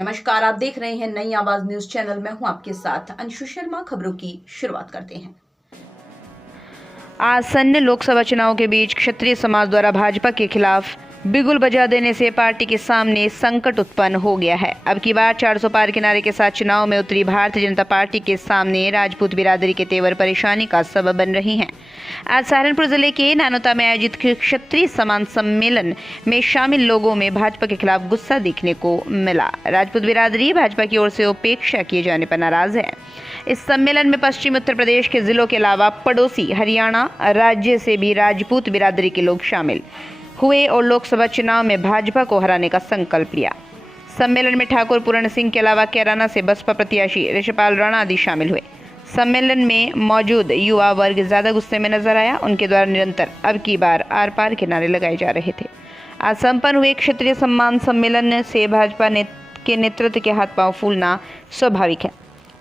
नमस्कार, आप देख रहे हैं नई आवाज न्यूज चैनल। में हूं आपके साथ अंशु शर्मा। खबरों की शुरुआत करते हैं। आसन्न लोकसभा चुनाव के बीच क्षत्रिय समाज द्वारा भाजपा के खिलाफ बिगुल बजा देने से पार्टी के सामने संकट उत्पन्न हो गया है। अब की बार 400 पार के नारे के साथ चुनाव में उतरी भारतीय जनता पार्टी के सामने राजपूत बिरादरी के तेवर परेशानी का सबब बन रही हैं। आज सहारनपुर जिले के नानोता में आयोजित क्षत्रिय समाज सम्मेलन में शामिल लोगों में भाजपा के खिलाफ गुस्सा देखने को मिला। राजपूत बिरादरी भाजपा की ओर से उपेक्षा किए जाने पर नाराज है। इस सम्मेलन में पश्चिमी उत्तर प्रदेश के जिलों के अलावा पड़ोसी हरियाणा राज्य से भी राजपूत बिरादरी के लोग शामिल हुए और लोकसभा चुनाव में भाजपा को हराने का संकल्प लिया। सम्मेलन में ठाकुर पूरण सिंह के अलावा कैराना से बसपा प्रत्याशी ऋषपाल राणा आदि शामिल हुए। सम्मेलन में मौजूद युवा वर्ग ज्यादा गुस्से में नजर आया। उनके द्वारा निरंतर अब की बार आर पार के नारे लगाए जा रहे थे। आज संपन्न हुए क्षत्रिय सम्मान सम्मेलन से भाजपा के नेतृत्व के हाथ पांव फूलना स्वाभाविक है।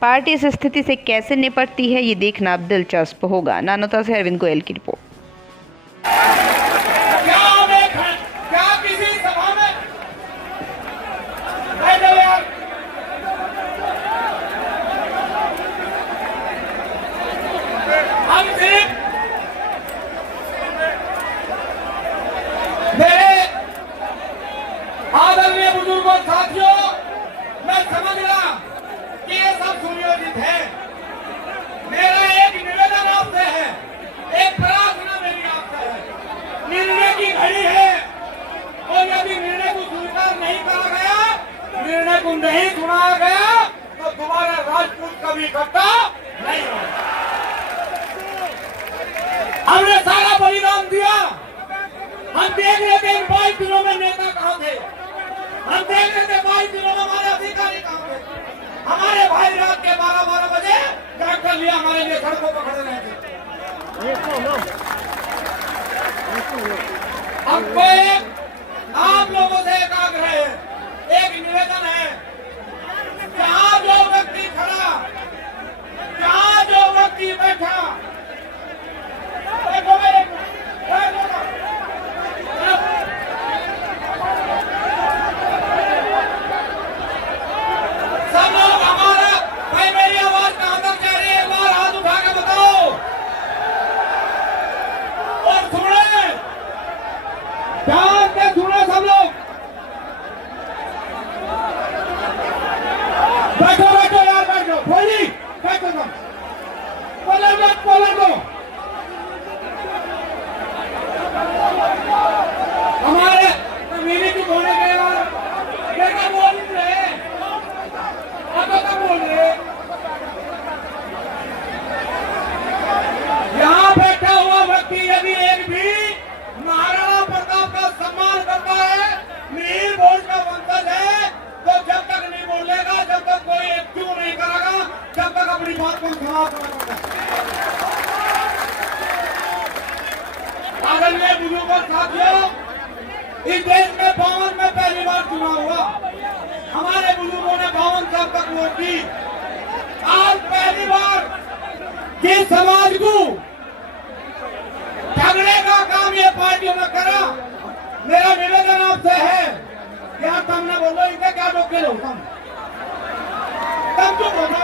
पार्टी इस स्थिति से कैसे निपटती है, ये देखना अब दिलचस्प होगा। नानोता से अरविंद गोयल की रिपोर्ट। मेरे आदरणीय बुजुर्गों साथियों, मैं समझ रहा कि ये सब सुनियोजित है। मेरा एक निवेदन आपसे है, एक प्रार्थना मेरी आपसे है। निर्णय की घड़ी है और यदि निर्णय को स्वीकार नहीं करा गया, निर्णय को नहीं सुनाया गया, तो दोबारा राजपूत कभी इकट्ठा नहीं होगा। हमने सारा बलिदान दिया। हम देख रहे थे इन 22 दिनों में नेता कहाँ थे। हम देख रहे थे 22 दिनों में हमारे अधिकारी कहाँ थे। हमारे भाई रात के 12-12 बजे ट्रैक्टर लिया हमारे लिए सड़कों पर खड़े रहे थे। अब आप लोगों से एक आग्रह है, एक निवेदन है। जहाँ जो व्यक्ति खड़ा, जहाँ जो व्यक्ति बैठा, ध्यान से सुनो सब लोग। बैठो बैठो यार, बैठो। बोली बैठो तुम, बोलो हमारे मीरी की होने के बाद बेटा बोल रहे, अब तक बोल रहे। यहाँ बैठा हुआ व्यक्ति यदि एक भी महाराणा प्रताप का सम्मान करता है, मीर भोज का वंशज है, तो जब तक नहीं बोलेगा, जब तक कोई क्यों नहीं करेगा, जब तक अपनी बात को समाप्त नहीं करता। आदरणीय बुजुर्गों साथियों, इस देश में 52 में पहली बार चुनाव हुआ। हमारे बुजुर्गों ने 52 साल तक वोट की। आज पहली बार जिस समाज को झगड़े का काम ये पार्टियों ने करा, मेरा निवेदन आपसे है कि आप सामने बोलो, इनके क्या रोके लो, तब जो बोलो।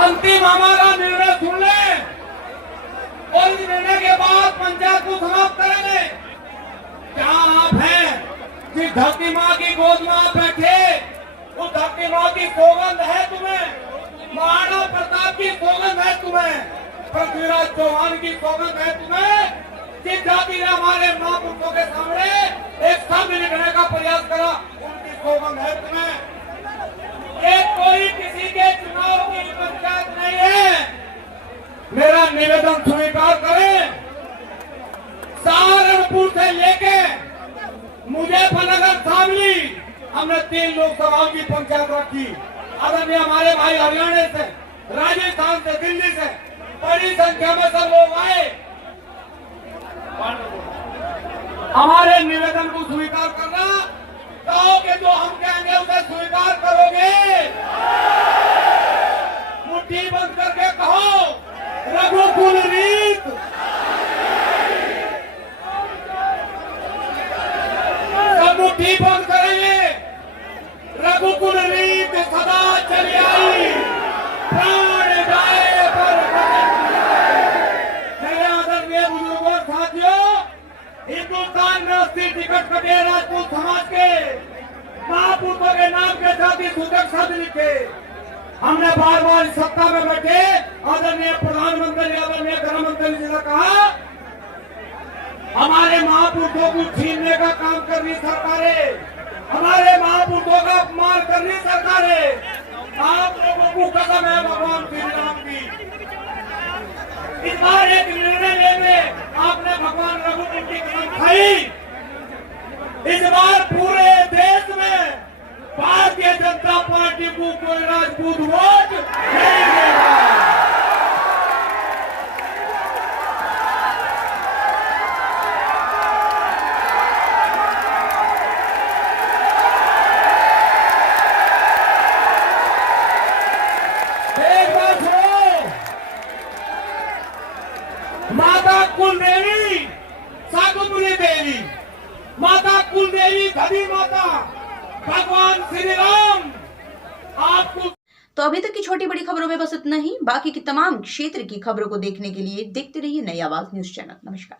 अंतिम हमारा निर्णय सुन ले और इस निर्णय के बाद पंचायत को समाप्त करेंगे। जहाँ आप हैं, जिस धरती माँ की गोद में आप बैठे, उस धरती माँ की सौगंध है तुम्हें, महाराणा प्रताप की सौगंध है तुम्हें, पृथ्वीराज चौहान की सौगंध है तुम्हें। जिस जाति ने हमारे महापुरुषों के सामने एक शब्द लिखने का प्रयास करा, उनकी सौगंध है तुम्हें। एक कोई किसी के चुनाव की पंचायत नहीं है। मेरा निवेदन स्वीकार करें। सहारनपुर से लेके मुजफ्फरनगर शामली हमने 3 लोकसभाओं की पंचायत रखी। आदरणीय हमारे भाई हरियाणा से, राजस्थान से, दिल्ली से बड़ी संख्या में सब लोग आए। हमारे निवेदन को स्वीकार करना, कहो कि जो हम कहेंगे उसे स्वीकार करोगे। मुट्ठी बंद करके कहो, रघुकुल रीत मुट्ठी बंद सदा चली आई, प्राण जाए पर वचन जाए। मेरे आदरणीय बुजुर्गों साथियों, हिंदुस्तान में 80 टिकट कटे राजपूत समाज के महापुरुषों के नाम के साथ ही सूचक शब्द लिखे। हमने बार बार सत्ता में बैठे आदरणीय प्रधानमंत्री आदरणीय गृह मंत्री जी ने कहा, हमारे महापुरुषों को छीनने का काम कर रही सरकारें, हमारे महापुरुषों का अपमान कर रही सरकारें। आप लोगों को कसम है भगवान श्री राम की, इस बार एक निर्णय लेने आपने भगवान रघुनाथ की कसम खाई। इस बार पूरे देश में भारतीय जनता पार्टी को कोई राजपूत वोट नहीं देगा। एक बात सुनो, माता कुलदेवी साकुमुनि देवी, माता कुलदेवी धनी माता भगवान श्री राम आपको। तो अभी तक की छोटी बड़ी खबरों में बस इतना ही। बाकी की तमाम क्षेत्र की खबरों को देखने के लिए देखते रहिए नई आवाज न्यूज चैनल। नमस्कार।